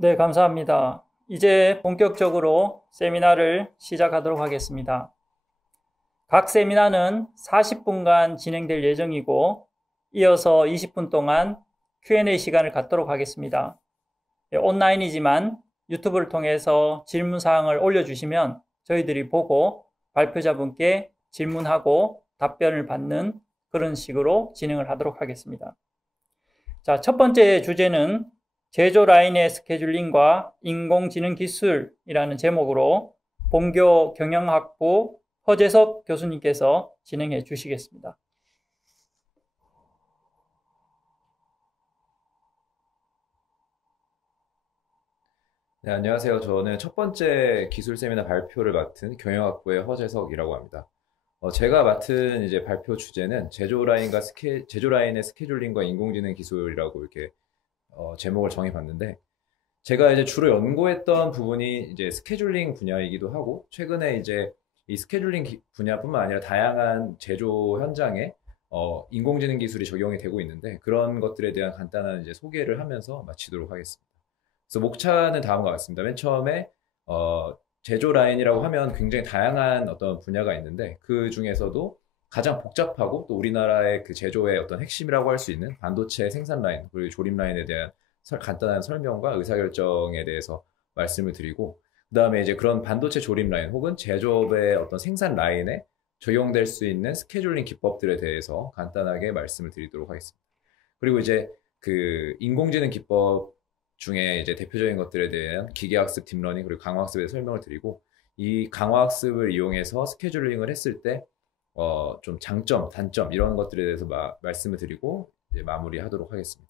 네, 감사합니다. 이제 본격적으로 세미나를 시작하도록 하겠습니다. 각 세미나는 40분간 진행될 예정이고 이어서 20분 동안 Q&A 시간을 갖도록 하겠습니다. 온라인이지만 유튜브를 통해서 질문사항을 올려주시면 저희들이 보고 발표자분께 질문하고 답변을 받는 그런 식으로 진행을 하도록 하겠습니다. 자, 첫 번째 주제는 제조 라인의 스케줄링과 인공지능 기술이라는 제목으로 본교 경영학부 허재석 교수님께서 진행해 주시겠습니다. 네, 안녕하세요. 저는 첫 번째 기술 세미나 발표를 맡은 경영학부의 허재석이라고 합니다. 제가 맡은 이제 발표 주제는 제조 라인의 스케줄링과 인공지능 기술이라고 이렇게 제목을 정해봤는데, 제가 이제 주로 연구했던 부분이 이제 스케줄링 분야이기도 하고, 최근에 이제 이 스케줄링 분야뿐만 아니라 다양한 제조 현장에 인공지능 기술이 적용이 되고 있는데, 그런 것들에 대한 간단한 이제 소개를 하면서 마치도록 하겠습니다. 그래서 목차는 다음과 같습니다. 맨 처음에 제조 라인이라고 하면 굉장히 다양한 어떤 분야가 있는데, 그 중에서도 가장 복잡하고 또 우리나라의 그 제조의 어떤 핵심이라고 할 수 있는 반도체 생산 라인 그리고 조립 라인에 대한 간단한 설명과 의사결정에 대해서 말씀을 드리고, 그 다음에 이제 그런 반도체 조립 라인 혹은 제조업의 어떤 생산 라인에 적용될 수 있는 스케줄링 기법들에 대해서 간단하게 말씀을 드리도록 하겠습니다. 그리고 이제 그 인공지능 기법 중에 이제 대표적인 것들에 대한 기계학습, 딥러닝 그리고 강화학습에 대해 설명을 드리고, 이 강화학습을 이용해서 스케줄링을 했을 때 좀 장점, 단점 이런 것들에 대해서 말씀을 드리고 이제 마무리하도록 하겠습니다.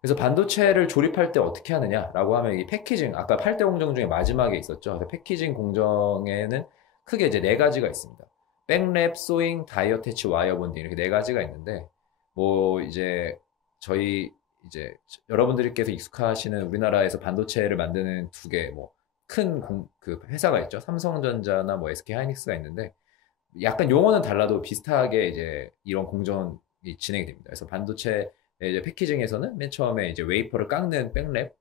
그래서 반도체를 조립할 때 어떻게 하느냐라고 하면 이 패키징, 아까 8대 공정 중에 마지막에 있었죠. 그래서 패키징 공정에는 크게 이제 네 가지가 있습니다. 백랩, 소잉, 다이어 태치, 와이어 본딩 이렇게 네 가지가 있는데, 뭐 이제 저희 이제 여러분들께서 익숙하시는 우리나라에서 반도체를 만드는 두 개 뭐 큰 그 회사가 있죠. 삼성전자나 뭐 SK 하이닉스가 있는데, 약간 용어는 달라도 비슷하게 이제 이런 공정이 진행이 됩니다. 그래서 반도체 이제 패키징에서는 맨 처음에 이제 웨이퍼를 깎는 백랩,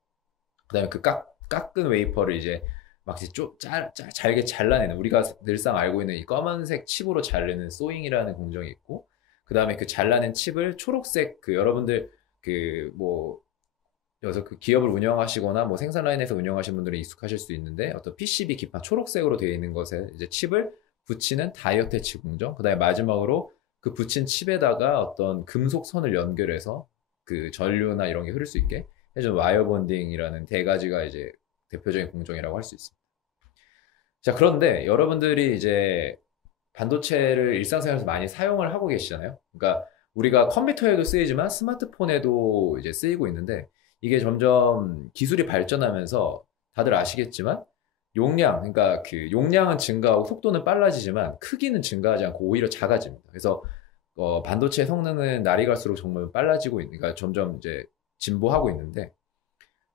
그다음에 그 깎은 웨이퍼를 이제 막 이제 잘게 잘라내는, 우리가 늘상 알고 있는 이 검은색 칩으로 자르는 소잉이라는 공정이 있고, 그다음에 그 잘라낸 칩을 초록색, 그 여러분들 그 뭐 여기서 그 기업을 운영하시거나 뭐 생산 라인에서 운영하시는 분들은 익숙하실 수 있는데, 어떤 PCB 기판 초록색으로 되어 있는 것에 이제 칩을 붙이는 다이어 태치 공정, 그다음에 마지막으로 그 붙인 칩에다가 어떤 금속 선을 연결해서 그 전류나 이런 게 흐를 수 있게 해주는 와이어 본딩이라는 네 가지가 이제 대표적인 공정이라고 할 수 있습니다. 자, 그런데 여러분들이 이제 반도체를 일상생활에서 많이 사용을 하고 계시잖아요. 그러니까 우리가 컴퓨터에도 쓰이지만 스마트폰에도 이제 쓰이고 있는데, 이게 점점 기술이 발전하면서 다들 아시겠지만 용량, 그러니까 그 용량은 증가하고 속도는 빨라지지만 크기는 증가하지 않고 오히려 작아집니다. 그래서 반도체 성능은 날이 갈수록 정말 빨라지고 있는, 그러니까 점점 이제 진보하고 있는데,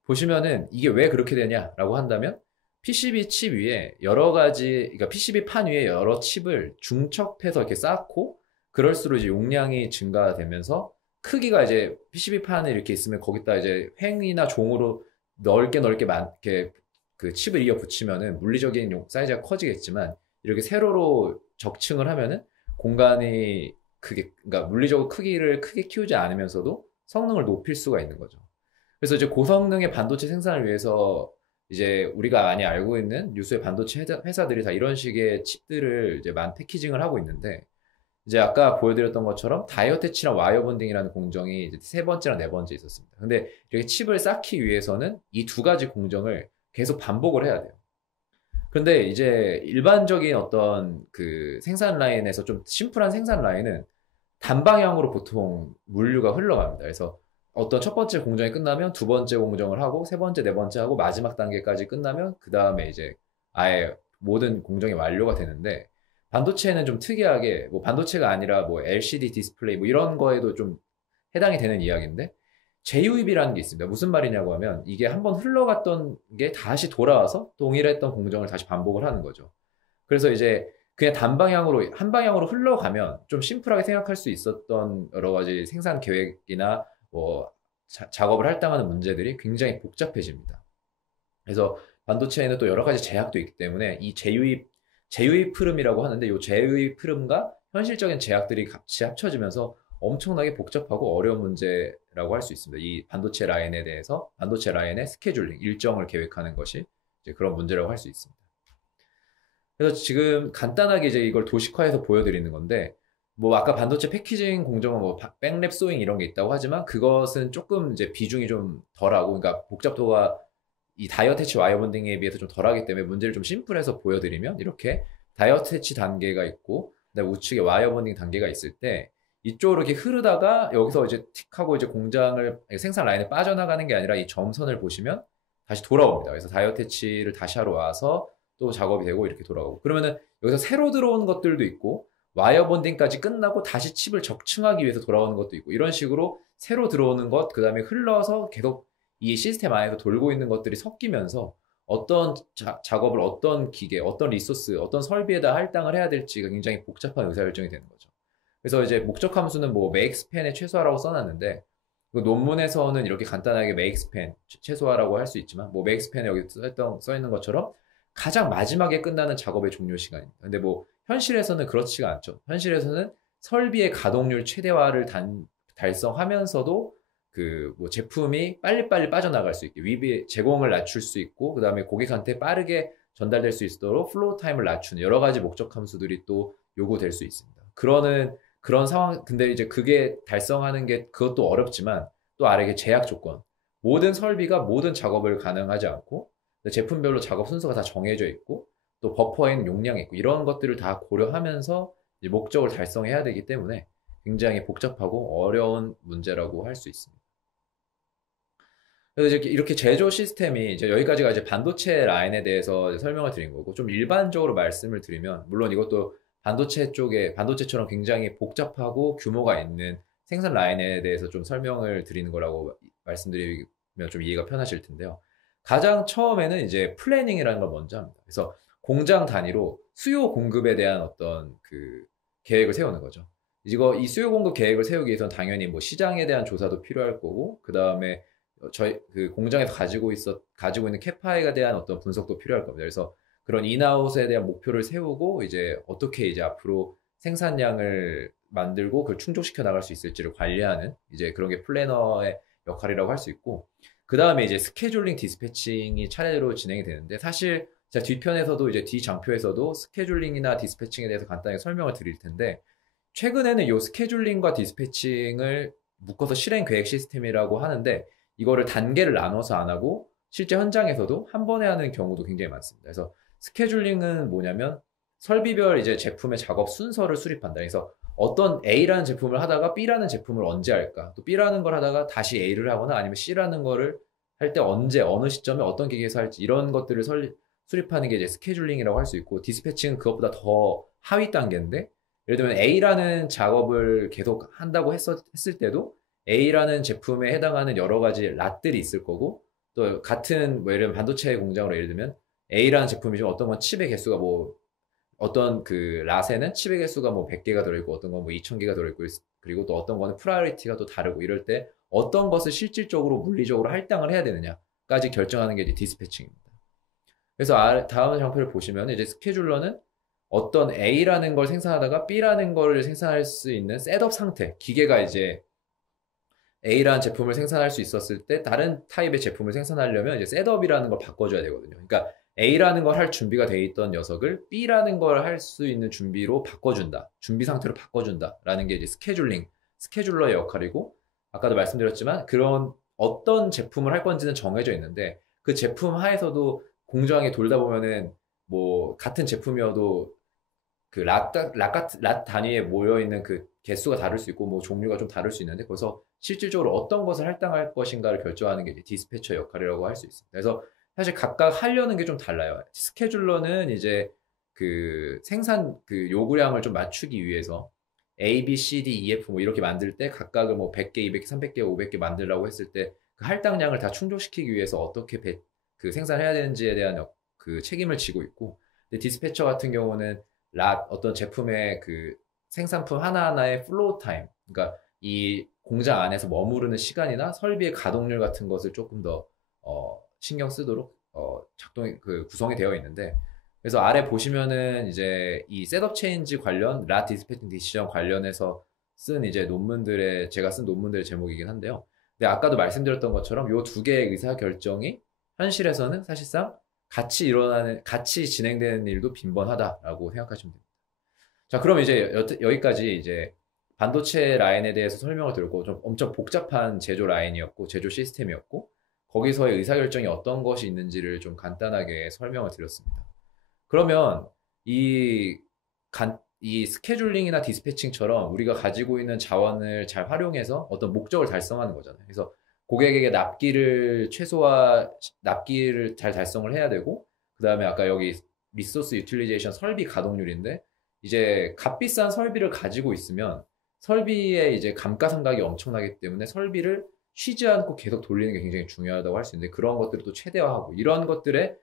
보시면은 이게 왜 그렇게 되냐라고 한다면, PCB 칩 위에 여러 가지, 그러니까 PCB 판 위에 여러 칩을 중첩해서 이렇게 쌓고, 그럴수록 이제 용량이 증가되면서 크기가 이제 PCB 판에 이렇게 있으면 거기다 이제 횡이나 종으로 넓게 이렇게 그 칩을 이어 붙이면은 물리적인 사이즈가 커지겠지만, 이렇게 세로로 적층을 하면은 공간이 크게, 그러니까 물리적으로 크기를 크게 키우지 않으면서도 성능을 높일 수가 있는 거죠. 그래서 이제 고성능의 반도체 생산을 위해서 이제 우리가 많이 알고 있는 유수의 반도체 회사들이 다 이런 식의 칩들을 이제 패키징을 하고 있는데, 이제 아까 보여드렸던 것처럼 다이어 태치랑 와이어 본딩이라는 공정이 이제 세 번째랑 네 번째 있었습니다. 근데 이렇게 칩을 쌓기 위해서는 이 두 가지 공정을 계속 반복을 해야 돼요. 근데 이제 일반적인 어떤 그 생산 라인에서 좀 심플한 생산 라인은 단방향으로 보통 물류가 흘러갑니다. 그래서 어떤 첫 번째 공정이 끝나면 두 번째 공정을 하고 세 번째, 네 번째 하고 마지막 단계까지 끝나면 그 다음에 이제 아예 모든 공정이 완료가 되는데, 반도체는 좀 특이하게 뭐 반도체가 아니라 뭐 LCD 디스플레이 뭐 이런 거에도 좀 해당이 되는 이야기인데, 재유입이라는 게 있습니다. 무슨 말이냐고 하면 이게 한번 흘러갔던 게 다시 돌아와서 동일했던 공정을 다시 반복을 하는 거죠. 그래서 이제 그냥 단방향으로 한 방향으로 흘러가면 좀 심플하게 생각할 수 있었던 여러 가지 생산 계획이나 뭐 작업을 할당하는 문제들이 굉장히 복잡해집니다. 그래서 반도체에는 또 여러 가지 제약도 있기 때문에 이 제휴입 흐름이라고 하는데 이 제휴입 흐름과 현실적인 제약들이 같이 합쳐지면서 엄청나게 복잡하고 어려운 문제라고 할 수 있습니다. 이 반도체 라인에 대해서 반도체 라인의 스케줄링, 일정을 계획하는 것이 이제 그런 문제라고 할 수 있습니다. 그래서 지금 간단하게 이제 이걸 도식화해서 보여드리는 건데, 뭐 아까 반도체 패키징 공정은 뭐 백랩 소잉 이런 게 있다고 하지만 그것은 조금 이제 비중이 좀 덜하고, 그러니까 복잡도가 이 다이어 태치 와이어 본딩에 비해서 좀 덜하기 때문에 문제를 좀 심플해서 보여드리면, 이렇게 다이어 태치 단계가 있고 그다음에 우측에 와이어 본딩 단계가 있을 때 이쪽으로 이렇게 흐르다가 여기서 이제 틱하고 이제 공장을 생산 라인에 빠져나가는 게 아니라 이 점선을 보시면 다시 돌아옵니다. 그래서 다이어 태치를 다시 하러 와서 또 작업이 되고 이렇게 돌아가고, 그러면은 여기서 새로 들어오는 것들도 있고 와이어 본딩까지 끝나고 다시 칩을 적층하기 위해서 돌아오는 것도 있고, 이런 식으로 새로 들어오는 것, 그 다음에 흘러서 계속 이 시스템 안에서 돌고 있는 것들이 섞이면서 어떤 작업을 어떤 기계, 어떤 리소스, 어떤 설비에다 할당을 해야 될지가 굉장히 복잡한 의사결정이 되는 거죠. 그래서 이제 목적 함수는 뭐 makespan의 최소화라고 써놨는데, 그 논문에서는 이렇게 간단하게 makespan 최소화라고 할 수 있지만, 뭐 makespan에 여기 써 있는 것처럼 가장 마지막에 끝나는 작업의 종료 시간입니다. 근데 뭐 현실에서는 그렇지가 않죠. 현실에서는 설비의 가동률 최대화를 달성하면서도 그 뭐 제품이 빨리빨리 빠져나갈 수 있게 위비 제공을 낮출 수 있고, 그 다음에 고객한테 빠르게 전달될 수 있도록 플로우 타임을 낮추는 여러 가지 목적 함수들이 또 요구될 수 있습니다. 그런 상황, 근데 이제 그게 달성하는 게 그것도 어렵지만 또 아래에 제약 조건, 모든 설비가 모든 작업을 가능하지 않고 제품별로 작업 순서가 다 정해져 있고 또 버퍼엔 용량이 있고, 이런 것들을 다 고려하면서 이제 목적을 달성해야 되기 때문에 굉장히 복잡하고 어려운 문제라고 할 수 있습니다. 그래서 이렇게 제조 시스템이 이제 여기까지가 이제 반도체 라인에 대해서 설명을 드린 거고, 좀 일반적으로 말씀을 드리면, 물론 이것도 반도체 쪽에 반도체처럼 굉장히 복잡하고 규모가 있는 생산 라인에 대해서 좀 설명을 드리는 거라고 말씀드리면 좀 이해가 편하실 텐데요. 가장 처음에는 이제 플래닝이라는 걸 먼저 합니다. 그래서 공장 단위로 수요 공급에 대한 어떤 그 계획을 세우는 거죠. 이 수요 공급 계획을 세우기 위해서는 당연히 뭐 시장에 대한 조사도 필요할 거고, 그 다음에 저희 그 공장에서 가지고 있는 캐파에 대한 어떤 분석도 필요할 겁니다. 그래서 그런 인아웃에 대한 목표를 세우고 이제 어떻게 이제 앞으로 생산량을 만들고 그걸 충족시켜 나갈 수 있을지를 관리하는 이제 그런 게 플래너의 역할이라고 할 수 있고, 그 다음에 이제 스케줄링 디스패칭이 차례로 진행이 되는데, 사실 제가 뒤편에서도 이제 뒤장표에서도 스케줄링이나 디스패칭에 대해서 간단히 설명을 드릴 텐데, 최근에는 이 스케줄링과 디스패칭을 묶어서 실행 계획 시스템이라고 하는데, 이거를 단계를 나눠서 안 하고 실제 현장에서도 한 번에 하는 경우도 굉장히 많습니다. 그래서 스케줄링은 뭐냐면 설비별 이제 제품의 작업 순서를 수립한다. 그래서 어떤 A라는 제품을 하다가 B라는 제품을 언제 할까? 또 B라는 걸 하다가 다시 A를 하거나 아니면 C라는 거를 할 때 언제, 어느 시점에 어떤 기계에서 할지, 이런 것들을 수립하는 게 이제 스케줄링이라고 할 수 있고, 디스패칭은 그것보다 더 하위 단계인데, 예를 들면 A라는 작업을 계속 한다고 했을 때도 A라는 제품에 해당하는 여러 가지 랏들이 있을 거고, 또 같은 뭐 예를 들면 반도체 공장으로 예를 들면 A라는 제품이지만 어떤 건 칩의 개수가 뭐 어떤 그 랏에는 칩의 개수가 뭐 100개가 들어있고 어떤 건 뭐 2000개가 들어있고, 그리고 또 어떤 거는 프라이어리티가 또 다르고, 이럴 때 어떤 것을 실질적으로 물리적으로 할당을 해야 되느냐까지 결정하는 게 이제 디스패칭입니다. 그래서 다음 장표를 보시면 이제 스케줄러는 어떤 A라는 걸 생산하다가 B라는 걸 생산할 수 있는 셋업 상태, 기계가 이제 A라는 제품을 생산할 수 있었을 때 다른 타입의 제품을 생산하려면 이제 셋업이라는 걸 바꿔줘야 되거든요. 그러니까 A라는 걸 할 준비가 돼 있던 녀석을 B라는 걸 할 수 있는 준비로 바꿔준다. 준비 상태로 바꿔준다라는 게 이제 스케줄러의 역할이고, 아까도 말씀드렸지만 그런 어떤 제품을 할 건지는 정해져 있는데, 그 제품 하에서도 공장에 돌다 보면은 뭐 같은 제품이어도 그 랏 단위에 모여있는 그 개수가 다를 수 있고 뭐 종류가 좀 다를 수 있는데, 거기서 실질적으로 어떤 것을 할당할 것인가를 결정하는 게 이제 디스패처 역할이라고 할 수 있습니다. 그래서 사실 각각 하려는 게 좀 달라요. 스케줄러는 이제 그 생산 그 요구량을 좀 맞추기 위해서 A, B, C, D, E, F 뭐 이렇게 만들 때 각각을 뭐 100개, 200개, 300개, 500개 만들라고 했을 때 그 할당량을 다 충족시키기 위해서 어떻게 그 생산해야 되는지에 대한 그 책임을 지고 있고, 근데 디스패처 같은 경우는 어떤 제품의 그 생산품 하나하나의 플로우 타임, 그러니까 이 공장 안에서 머무르는 시간이나 설비의 가동률 같은 것을 조금 더 신경 쓰도록 구성이 되어 있는데, 그래서 아래 보시면은 이제 이 셋업 체인지 관련 라 디스패칭 디시전 관련해서 쓴 이제 논문들의 제가 쓴 논문들의 제목이긴 한데요. 근데 아까도 말씀드렸던 것처럼 요 두 개의 의사 결정이 현실에서는 사실상 같이 진행되는 일도 빈번하다라고 생각하시면 됩니다. 자, 그럼 이제 여기까지 이제 반도체 라인에 대해서 설명을 드렸고, 좀 엄청 복잡한 제조 라인이었고, 제조 시스템이었고, 거기서의 의사결정이 어떤 것이 있는지를 좀 간단하게 설명을 드렸습니다. 그러면 이, 이 스케줄링이나 디스패칭처럼 우리가 가지고 있는 자원을 잘 활용해서 어떤 목적을 달성하는 거잖아요. 그래서 고객에게 납기를 잘 달성을 해야 되고, 그 다음에 아까 여기 리소스 유틸리제이션 설비 가동률인데, 이제 값비싼 설비를 가지고 있으면 설비의 이제 감가상각이 엄청나기 때문에 설비를 쉬지 않고 계속 돌리는 게 굉장히 중요하다고 할 수 있는데, 그런 것들을 또 최대화하고, 이런 것들의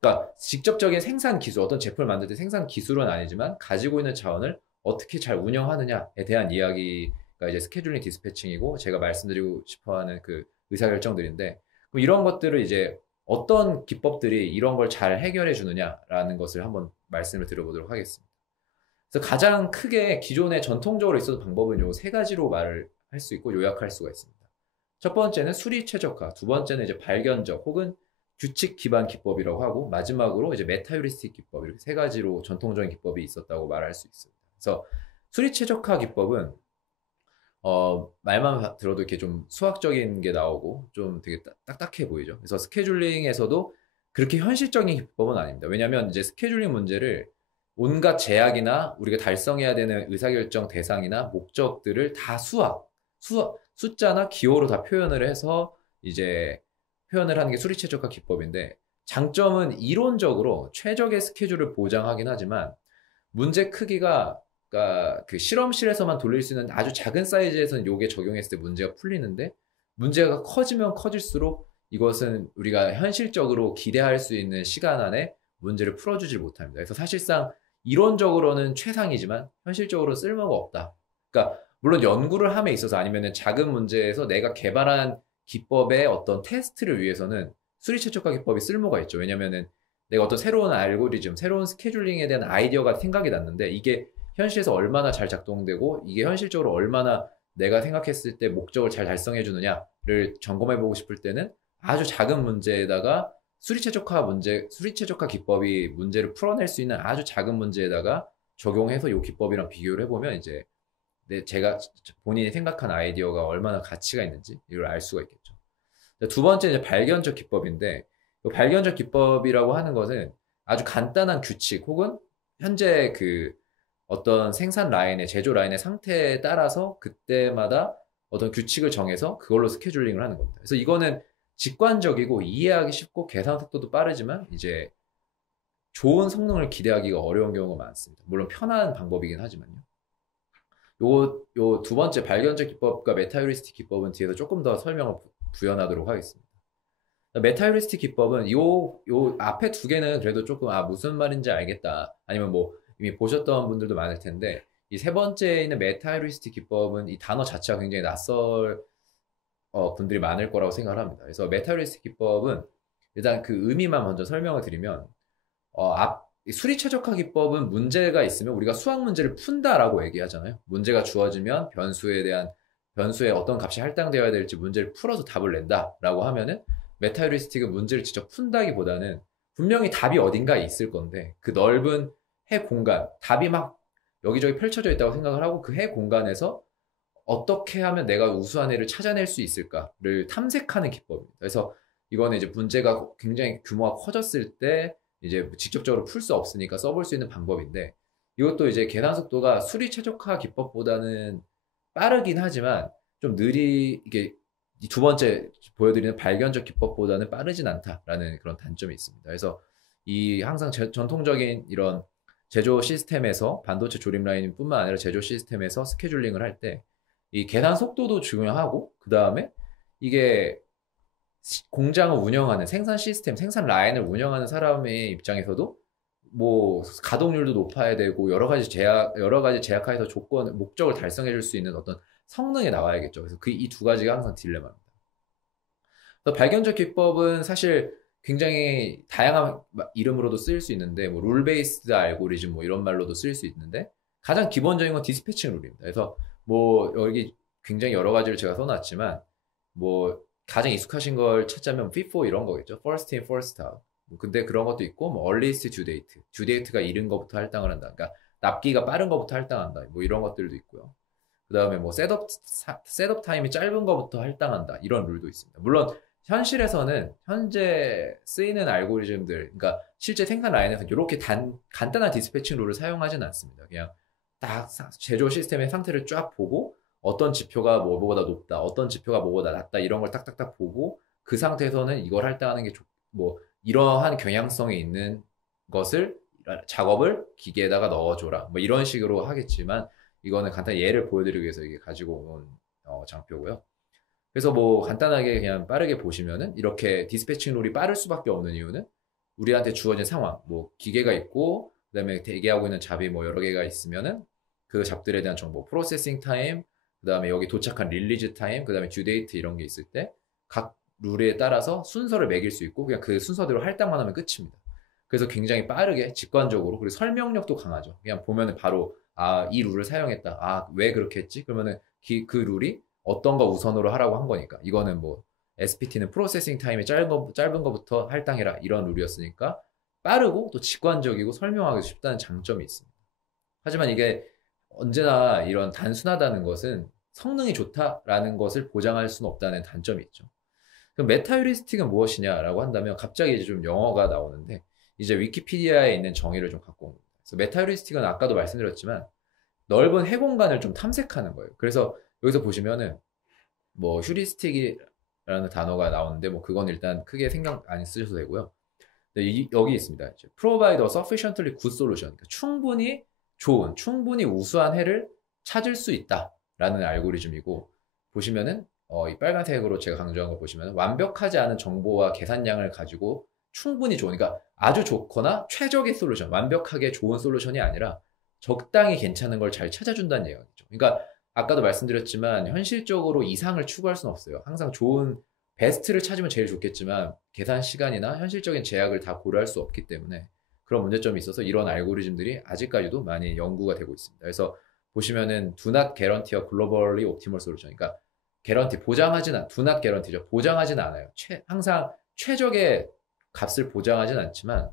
그러니까 직접적인 생산 기술, 어떤 제품을 만들 때 생산 기술은 아니지만 가지고 있는 자원을 어떻게 잘 운영하느냐에 대한 이야기가 이제 스케줄링 디스패칭이고, 제가 말씀드리고 싶어하는 그 의사결정들인데, 그럼 이런 것들을 이제 어떤 기법들이 이런 걸 잘 해결해 주느냐라는 것을 한번 말씀을 드려보도록 하겠습니다. 그래서 가장 크게 기존에 전통적으로 있었던 방법은 요 세 가지로 말을 할 수 있고 요약할 수가 있습니다. 첫 번째는 수리 최적화, 두 번째는 이제 발견적 혹은 규칙 기반 기법이라고 하고, 마지막으로 이제 메타유리스틱 기법, 이렇게 세 가지로 전통적인 기법이 있었다고 말할 수 있습니다. 그래서 수리 최적화 기법은 말만 들어도 이렇게 좀 수학적인 게 나오고 좀 되게 딱딱해 보이죠. 그래서 스케줄링에서도 그렇게 현실적인 기법은 아닙니다. 왜냐하면 이제 스케줄링 문제를 온갖 제약이나 우리가 달성해야 되는 의사결정 대상이나 목적들을 다 숫자나 기호로 다 표현을 해서 이제 표현을 하는 게 수리 최적화 기법인데, 장점은 이론적으로 최적의 스케줄을 보장하긴 하지만 문제 크기가, 그러니까 그 실험실에서만 돌릴 수 있는 아주 작은 사이즈에서는 이게 적용했을 때 문제가 풀리는데, 문제가 커지면 커질수록 이것은 우리가 현실적으로 기대할 수 있는 시간 안에 문제를 풀어주질 못합니다. 그래서 사실상 이론적으로는 최상이지만 현실적으로 쓸모가 없다. 그러니까 물론 연구를 함에 있어서 아니면은 작은 문제에서 내가 개발한 기법의 어떤 테스트를 위해서는 수리 최적화 기법이 쓸모가 있죠. 왜냐면은 내가 어떤 새로운 알고리즘, 새로운 스케줄링에 대한 아이디어가 생각이 났는데, 이게 현실에서 얼마나 잘 작동되고 이게 현실적으로 얼마나 내가 생각했을 때 목적을 잘 달성해 주느냐를 점검해 보고 싶을 때는 아주 작은 문제에다가 수리 최적화 기법이 문제를 풀어낼 수 있는 아주 작은 문제에다가 적용해서 이 기법이랑 비교를 해보면 이제 제가 본인이 생각한 아이디어가 얼마나 가치가 있는지 이걸 알 수가 있겠죠. 두 번째 이제 발견적 기법인데, 이 발견적 기법이라고 하는 것은 아주 간단한 규칙 혹은 현재 그 어떤 생산 라인의 제조 라인의 상태에 따라서 그때마다 어떤 규칙을 정해서 그걸로 스케줄링을 하는 겁니다. 그래서 이거는 직관적이고 이해하기 쉽고 계산 속도도 빠르지만 이제 좋은 성능을 기대하기가 어려운 경우가 많습니다. 물론 편한 방법이긴 하지만요. 요 두 번째 발견적 기법과 메타유리스틱 기법은 뒤에서 조금 더 설명을 부연하도록 하겠습니다. 메타유리스틱 기법은 요 앞에 두 개는 그래도 조금 무슨 말인지 알겠다, 아니면 뭐 이미 보셨던 분들도 많을 텐데, 이 세 번째에 있는 메타유리스틱 기법은 이 단어 자체가 굉장히 낯설 분들이 많을 거라고 생각을 합니다. 그래서 메타유리스틱 기법은 일단 그 의미만 먼저 설명을 드리면, 수리 최적화 기법은 문제가 있으면 우리가 수학 문제를 푼다라고 얘기하잖아요. 문제가 주어지면 변수에 어떤 값이 할당되어야 될지 문제를 풀어서 답을 낸다라고 하면은, 메타유리스틱은 문제를 직접 푼다기보다는 분명히 답이 어딘가에 있을 건데, 그 넓은 해 공간, 답이 막 여기저기 펼쳐져 있다고 생각을 하고 그 해 공간에서 어떻게 하면 내가 우수한 애를 찾아낼 수 있을까를 탐색하는 기법입니다. 그래서 이거는 이제 문제가 굉장히 규모가 커졌을 때 이제 직접적으로 풀 수 없으니까 써볼 수 있는 방법인데, 이것도 이제 계산 속도가 수리 최적화 기법보다는 빠르긴 하지만 좀 이게 이 두 번째 보여드리는 발견적 기법보다는 빠르진 않다라는 그런 단점이 있습니다. 그래서 이 항상 전통적인 이런 제조 시스템에서 반도체 조립 라인뿐만 아니라 제조 시스템에서 스케줄링을 할 때 이 계산 속도도 중요하고, 그 다음에 이게 공장을 운영하는 생산 라인을 운영하는 사람의 입장에서도 뭐 가동률도 높아야 되고 여러 가지 제약하에서 목적을 달성해 줄 수 있는 어떤 성능이 나와야겠죠. 그래서 그 이 두 가지가 항상 딜레마입니다. 그래서 발견적 기법은 사실 굉장히 다양한 이름으로도 쓰일 수 있는데 뭐 룰 베이스드 알고리즘 뭐 이런 말로도 쓰일 수 있는데 가장 기본적인 건 디스패칭 룰입니다. 그래서 뭐 여기 굉장히 여러 가지를 제가 써놨지만 뭐 가장 익숙하신 걸 찾자면 FIFO 이런 거겠죠. First in, first out. 근데 그런 것도 있고 뭐 earliest due date. due date가 이른 것부터 할당을 한다. 그러니까 납기가 빠른 것부터 할당한다. 뭐 이런 것들도 있고요. 그 다음에 뭐 셋업 타임이 짧은 것부터 할당한다. 이런 룰도 있습니다. 물론 현실에서는 현재 쓰이는 알고리즘들, 그러니까 실제 생산 라인에서 이렇게 간단한 디스패칭 룰을 사용하지는 않습니다. 그냥 딱 제조 시스템의 상태를 쫙 보고 어떤 지표가 뭐보다 높다, 어떤 지표가 뭐보다 낮다 이런 걸 딱딱딱 보고 그 상태에서는 이걸 할당하는 게 뭐 이러한 경향성이 있는 것을 작업을 기계에다가 넣어줘라 뭐 이런 식으로 하겠지만 이거는 간단히 예를 보여드리기 위해서 이게 가지고 온 장표고요. 그래서 뭐 간단하게 그냥 빠르게 보시면은 이렇게 디스패칭 룰이 빠를 수밖에 없는 이유는 우리한테 주어진 상황, 뭐 기계가 있고 그다음에 대기하고 있는 잡이 뭐 여러 개가 있으면은 그 잡들에 대한 정보, 프로세싱 타임, 그다음에 여기 도착한 릴리즈 타임, 그다음에 듀 데이트 이런 게 있을 때 각 룰에 따라서 순서를 매길 수 있고 그냥 그 순서대로 할당만 하면 끝입니다. 그래서 굉장히 빠르게 직관적으로 그리고 설명력도 강하죠. 그냥 보면은 바로 이 룰을 사용했다. 왜 그렇게 했지? 그러면은 그 룰이 어떤 거 우선으로 하라고 한 거니까. 이거는 뭐 SPT는 프로세싱 타임이 짧은 거부터 할당해라 이런 룰이었으니까 빠르고 또 직관적이고 설명하기 쉽다는 장점이 있습니다. 하지만 이게 언제나 이런 단순하다는 것은 성능이 좋다라는 것을 보장할 수는 없다는 단점이 있죠. 그럼 메타휴리스틱은 무엇이냐라고 한다면 갑자기 이제 좀 영어가 나오는데 이제 위키피디아에 있는 정의를 좀 갖고 온 겁니다. 그래서 메타휴리스틱은 아까도 말씀드렸지만 넓은 해공간을 좀 탐색하는 거예요. 그래서 여기서 보시면은 뭐 휴리스틱이라는 단어가 나오는데 뭐 그건 일단 크게 생각 안 쓰셔도 되고요. 여기 있습니다. Provide a sufficiently good solution. 그러니까 충분히 좋은, 충분히 우수한 해를 찾을 수 있다라는 알고리즘이고 보시면은 이 빨간색으로 제가 강조한 걸 보시면 완벽하지 않은 정보와 계산량을 가지고 충분히 좋은, 그러니까 아주 좋거나 최적의 솔루션, 완벽하게 좋은 솔루션이 아니라 적당히 괜찮은 걸 잘 찾아준다는 얘기죠. 그러니까 아까도 말씀드렸지만 현실적으로 이상을 추구할 수는 없어요. 항상 좋은 베스트를 찾으면 제일 좋겠지만 계산 시간이나 현실적인 제약을 다 고려할 수 없기 때문에 그런 문제점이 있어서 이런 알고리즘들이 아직까지도 많이 연구가 되고 있습니다. 그래서 보시면은 do not guarantee a globally optimal solution. 그러니까 do not guarantee죠. 보장하진 않아요. 항상 최적의 값을 보장하진 않지만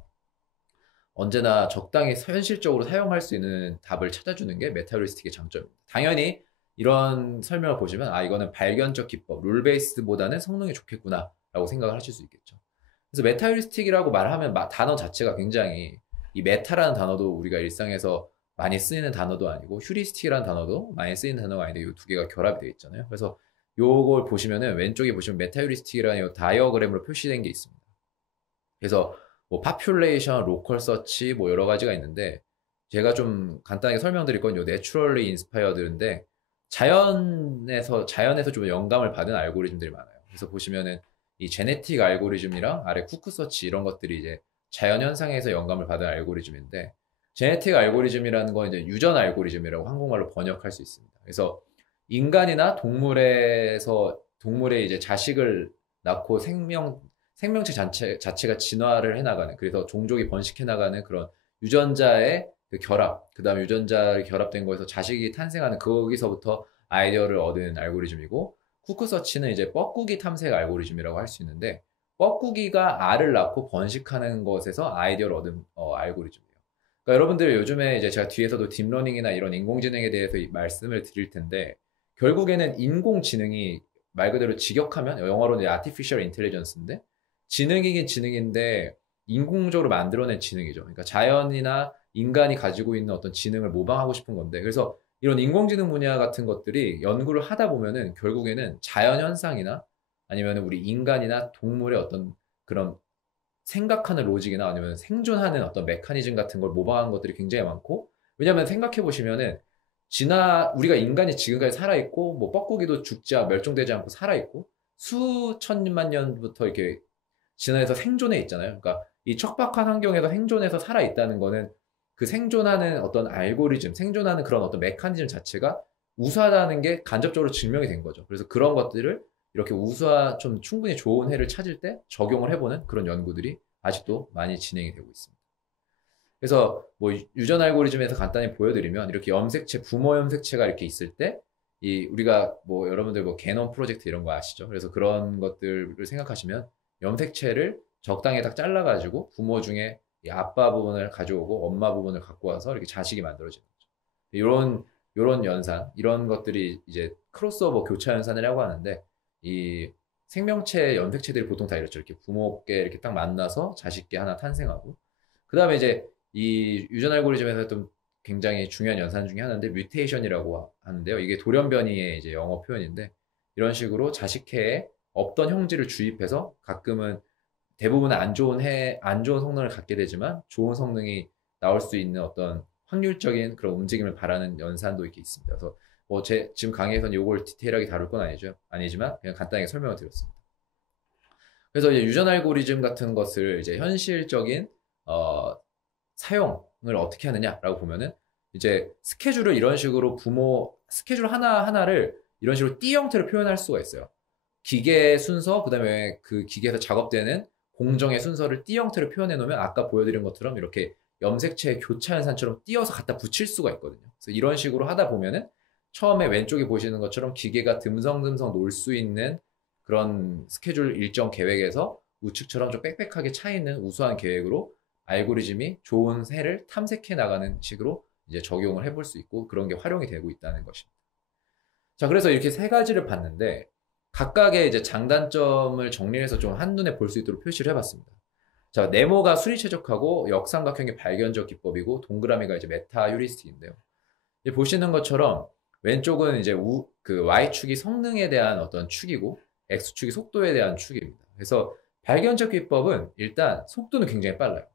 언제나 적당히 현실적으로 사용할 수 있는 답을 찾아주는 게 메타휴리스틱의 장점입니다. 당연히 이런 설명을 보시면 이거는 발견적 기법, 룰 베이스보다는 성능이 좋겠구나 라고 생각을 하실 수 있겠죠. 그래서 메타휴리스틱이라고 말하면 단어 자체가 굉장히 이 메타라는 단어도 우리가 일상에서 많이 쓰이는 단어도 아니고 휴리스틱이라는 단어도 많이 쓰이는 단어가 아닌데 이 두 개가 결합이 되어 있잖아요. 그래서 요걸 보시면은 왼쪽에 보시면 메타휴리스틱이라는 이 다이어그램으로 표시된 게 있습니다. 그래서 뭐 파퓰레이션, 로컬 서치 뭐 여러 가지가 있는데 제가 좀 간단하게 설명드릴 건 요 내추럴리 인스파이어드인데 자연에서 좀 영감을 받은 알고리즘들이 많아요. 그래서 보시면은 이 제네틱 알고리즘이랑 아래 쿠크 서치 이런 것들이 이제 자연 현상에서 영감을 받은 알고리즘인데 제네틱 알고리즘이라는 건 이제 유전 알고리즘이라고 한국말로 번역할 수 있습니다. 그래서 인간이나 동물의 이제 자식을 낳고 생명체 자체가 진화를 해나가는, 그래서 종족이 번식해나가는 그런 유전자의 그 결합, 그 다음에 유전자를 결합된 거에서 자식이 탄생하는 거기서부터 아이디어를 얻은 알고리즘이고, 쿠크서치는 이제 뻐꾸기 탐색 알고리즘이라고 할 수 있는데, 뻐꾸기가 알을 낳고 번식하는 것에서 아이디어를 얻은 알고리즘이에요. 그러니까 여러분들 요즘에 이제 제가 뒤에서도 딥러닝이나 이런 인공지능에 대해서 말씀을 드릴 텐데, 결국에는 인공지능이 말 그대로 직역하면 영어로는 artificial intelligence인데 지능이긴 지능인데 인공적으로 만들어낸 지능이죠. 그러니까 자연이나 인간이 가지고 있는 어떤 지능을 모방하고 싶은 건데 그래서 이런 인공지능 분야 같은 것들이 연구를 하다 보면은 결국에는 자연 현상이나 아니면 우리 인간이나 동물의 어떤 그런 생각하는 로직이나 아니면 생존하는 어떤 메커니즘 같은 걸 모방한 것들이 굉장히 많고 왜냐면 생각해 보시면은 우리가 인간이 지금까지 살아있고, 뭐, 뻐꾸기도 멸종되지 않고 살아있고, 수천만 년부터 이렇게 진화해서 생존해 있잖아요. 그러니까 이 척박한 환경에서 생존해서 살아있다는 거는 그 생존하는 어떤 알고리즘, 생존하는 그런 어떤 메커니즘 자체가 우수하다는 게 간접적으로 증명이 된 거죠. 그래서 그런 것들을 이렇게 좀 충분히 좋은 해를 찾을 때 적용을 해보는 그런 연구들이 아직도 많이 진행이 되고 있습니다. 그래서 뭐 유전 알고리즘에서 간단히 보여드리면 이렇게 염색체, 부모 염색체가 이렇게 있을 때 이 우리가 뭐 여러분들 뭐 게놈 프로젝트 이런 거 아시죠? 그래서 그런 것들을 생각하시면 염색체를 적당히 딱 잘라가지고 부모 중에 이 아빠 부분을 가져오고 엄마 부분을 갖고 와서 이렇게 자식이 만들어지는 거죠. 이런 연산, 이런 것들이 이제 크로스오버 교차 연산이라고 하는데 이 생명체 염색체들이 보통 다 이렇죠. 이렇게 부모께 이렇게 딱 만나서 자식께 하나 탄생하고 그 다음에 이제 이 유전 알고리즘에서 좀 굉장히 중요한 연산 중에 하나인데 뮤테이션이라고 하는데요. 이게 돌연변이의 이제 영어 표현인데 이런 식으로 자식해에 없던 형질을 주입해서 가끔은 대부분은 안 좋은 성능을 갖게 되지만 좋은 성능이 나올 수 있는 어떤 확률적인 그런 움직임을 바라는 연산도 이렇게 있습니다. 그래서 뭐 지금 강의에서는 이걸 디테일하게 다룰 건 아니지만 그냥 간단하게 설명을 드렸습니다. 그래서 이제 유전 알고리즘 같은 것을 이제 현실적인 사용을 어떻게 하느냐라고 보면은 이제 스케줄을 이런 식으로 스케줄 하나하나를 이런 식으로 띠 형태로 표현할 수가 있어요. 기계 순서, 그 다음에 그 기계에서 작업되는 공정의 순서를 띠 형태로 표현해 놓으면 아까 보여드린 것처럼 이렇게 염색체 교차 현상처럼 띄어서 갖다 붙일 수가 있거든요. 그래서 이런 식으로 하다 보면은 처음에 왼쪽에 보시는 것처럼 기계가 듬성듬성 놀 수 있는 그런 스케줄 일정 계획에서 우측처럼 좀 빽빽하게 차 있는 우수한 계획으로 알고리즘이 좋은 새를 탐색해 나가는 식으로 이제 적용을 해볼 수 있고 그런 게 활용이 되고 있다는 것입니다. 자, 그래서 이렇게 세 가지를 봤는데 각각의 이제 장단점을 정리해서 좀 한눈에 볼 수 있도록 표시를 해봤습니다. 자, 네모가 수리 최적화고 역삼각형이 발견적 기법이고 동그라미가 이제 메타 휴리스틱인데요. 보시는 것처럼 왼쪽은 이제 그 Y축이 성능에 대한 어떤 축이고 X축이 속도에 대한 축입니다. 그래서 발견적 기법은 일단 속도는 굉장히 빨라요.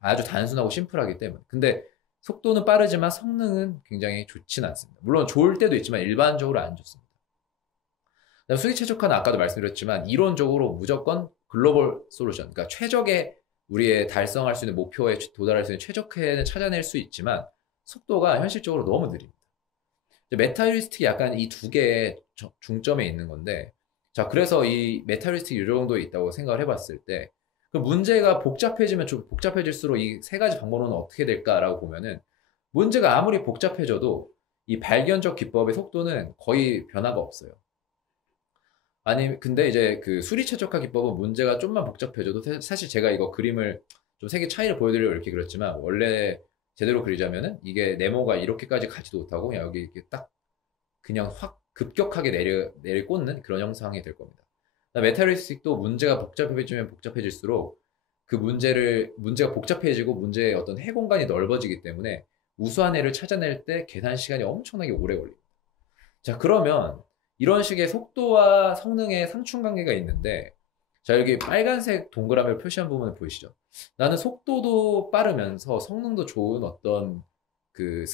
아주 단순하고 심플하기 때문에. 근데 속도는 빠르지만 성능은 굉장히 좋지는 않습니다. 물론 좋을 때도 있지만 일반적으로 안 좋습니다. 수리 최적화는 아까도 말씀드렸지만 이론적으로 무조건 글로벌 솔루션, 그러니까 최적의 우리의 달성할 수 있는 목표에 도달할 수 있는 최적화는 찾아낼 수 있지만 속도가 현실적으로 너무 느립니다. 메타휴리스틱이 약간 이 두 개의 중점에 있는 건데, 자, 그래서 이 메타휴리스틱이 이 정도에 있다고 생각을 해봤을 때, 그 문제가 복잡해지면 좀 복잡해질수록 이 세 가지 방법론은 어떻게 될까라고 보면은 문제가 아무리 복잡해져도 이 발견적 기법의 속도는 거의 변화가 없어요. 아니, 근데 이제 그 수리 최적화 기법은 문제가 좀만 복잡해져도 사실 제가 이거 그림을 좀 색의 차이를 보여드리려고 이렇게 그렸지만 원래 제대로 그리자면은 이게 네모가 이렇게까지 가지도 못하고 그냥 여기 이렇게 딱 그냥 확 급격하게 내리꽂는 그런 형상이 될 겁니다. 메타리스틱도 문제가 복잡해지면 복잡해질수록 그 문제가 복잡해지고 문제의 어떤 해공간이 넓어지기 때문에 우수한 애를 찾아낼 때 계산 시간이 엄청나게 오래 걸립니다. 자, 그러면 이런 식의 속도와 성능의 상충관계가 있는데, 자, 여기 빨간색 동그라미를 표시한 부분을 보이시죠? 나는 속도도 빠르면서 성능도 좋은 어떤 그 그러니까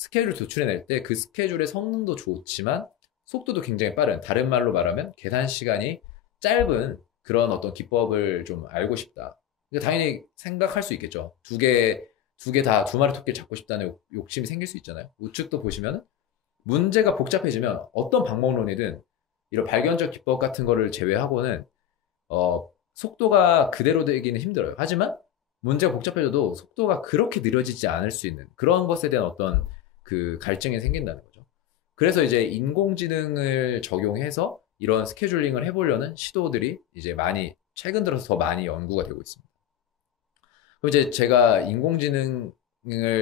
스케줄을 도출해낼 때 그 스케줄의 성능도 좋지만 속도도 굉장히 빠른, 다른 말로 말하면 계산 시간이 짧은 그런 어떤 기법을 좀 알고 싶다. 그러니까 당연히 생각할 수 있겠죠. 두 마리 토끼를 잡고 싶다는 욕심이 생길 수 있잖아요. 우측도 보시면 문제가 복잡해지면 어떤 방법론이든 이런 발견적 기법 같은 거를 제외하고는 속도가 그대로 되기는 힘들어요. 하지만 문제가 복잡해져도 속도가 그렇게 느려지지 않을 수 있는 그런 것에 대한 어떤 그 갈증이 생긴다는 거죠. 그래서 이제 인공지능을 적용해서 이런 스케줄링을 해보려는 시도들이 이제 최근 들어서 더 많이 연구가 되고 있습니다. 그럼 이제 제가 인공지능을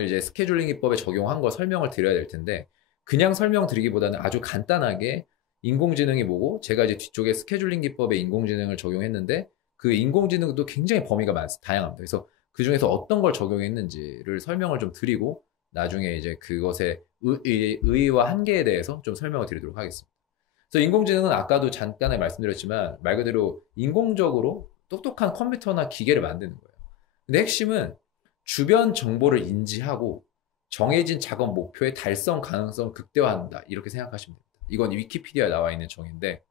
이제 스케줄링 기법에 적용한 걸 설명을 드려야 될 텐데, 그냥 설명드리기보다는 아주 간단하게 인공지능이 뭐고 제가 이제 뒤쪽에 스케줄링 기법에 인공지능을 적용했는데 그 인공지능도 굉장히 범위가 다양합니다. 그래서 그 중에서 어떤 걸 적용했는지를 설명을 좀 드리고 나중에 이제 그것의 의의와 한계에 대해서 좀 설명을 드리도록 하겠습니다. 그래서 인공지능은 아까도 잠깐에 말씀드렸지만 말 그대로 인공적으로 똑똑한 컴퓨터나 기계를 만드는 거예요. 근데 핵심은 주변 정보를 인지하고 정해진 작업 목표의 달성 가능성을 극대화한다. 이렇게 생각하시면 됩니다. 이건 위키피디아에 나와 있는 정의인데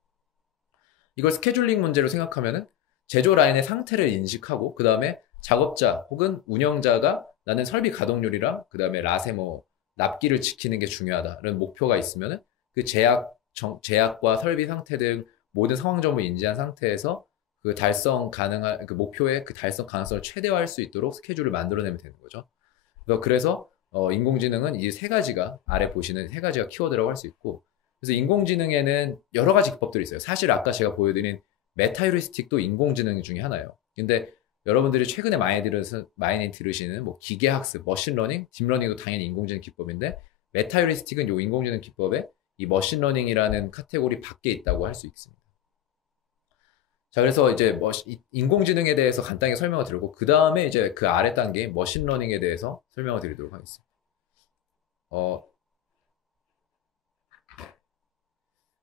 이걸 스케줄링 문제로 생각하면은 제조 라인의 상태를 인식하고 그 다음에 작업자 혹은 운영자가 나는 설비 가동률이랑 그 다음에 랏의 뭐 납기를 지키는 게 중요하다라는 목표가 있으면은 그 제약과 설비 상태 등 모든 상황 정보를 인지한 상태에서 그 달성 가능한 그 목표의 그 달성 가능성을 최대화할 수 있도록 스케줄을 만들어내면 되는 거죠. 그래서 인공지능은 이 세 가지가 아래 보시는 세 가지가 키워드라고 할 수 있고, 그래서 인공지능에는 여러 가지 기법들이 있어요. 사실 아까 제가 보여드린 메타휴리스틱도 인공지능 중에 하나예요. 근데 여러분들이 최근에 많이 들으시는 뭐 기계학습, 머신러닝, 딥러닝도 당연히 인공지능 기법인데, 메타휴리스틱은 이 인공지능 기법에 이 머신러닝이라는 카테고리 밖에 있다고 할 수 있습니다. 자, 그래서 이제 인공지능에 대해서 간단히 설명을 드리고, 그 다음에 이제 그 아래 단계인 머신러닝에 대해서 설명을 드리도록 하겠습니다.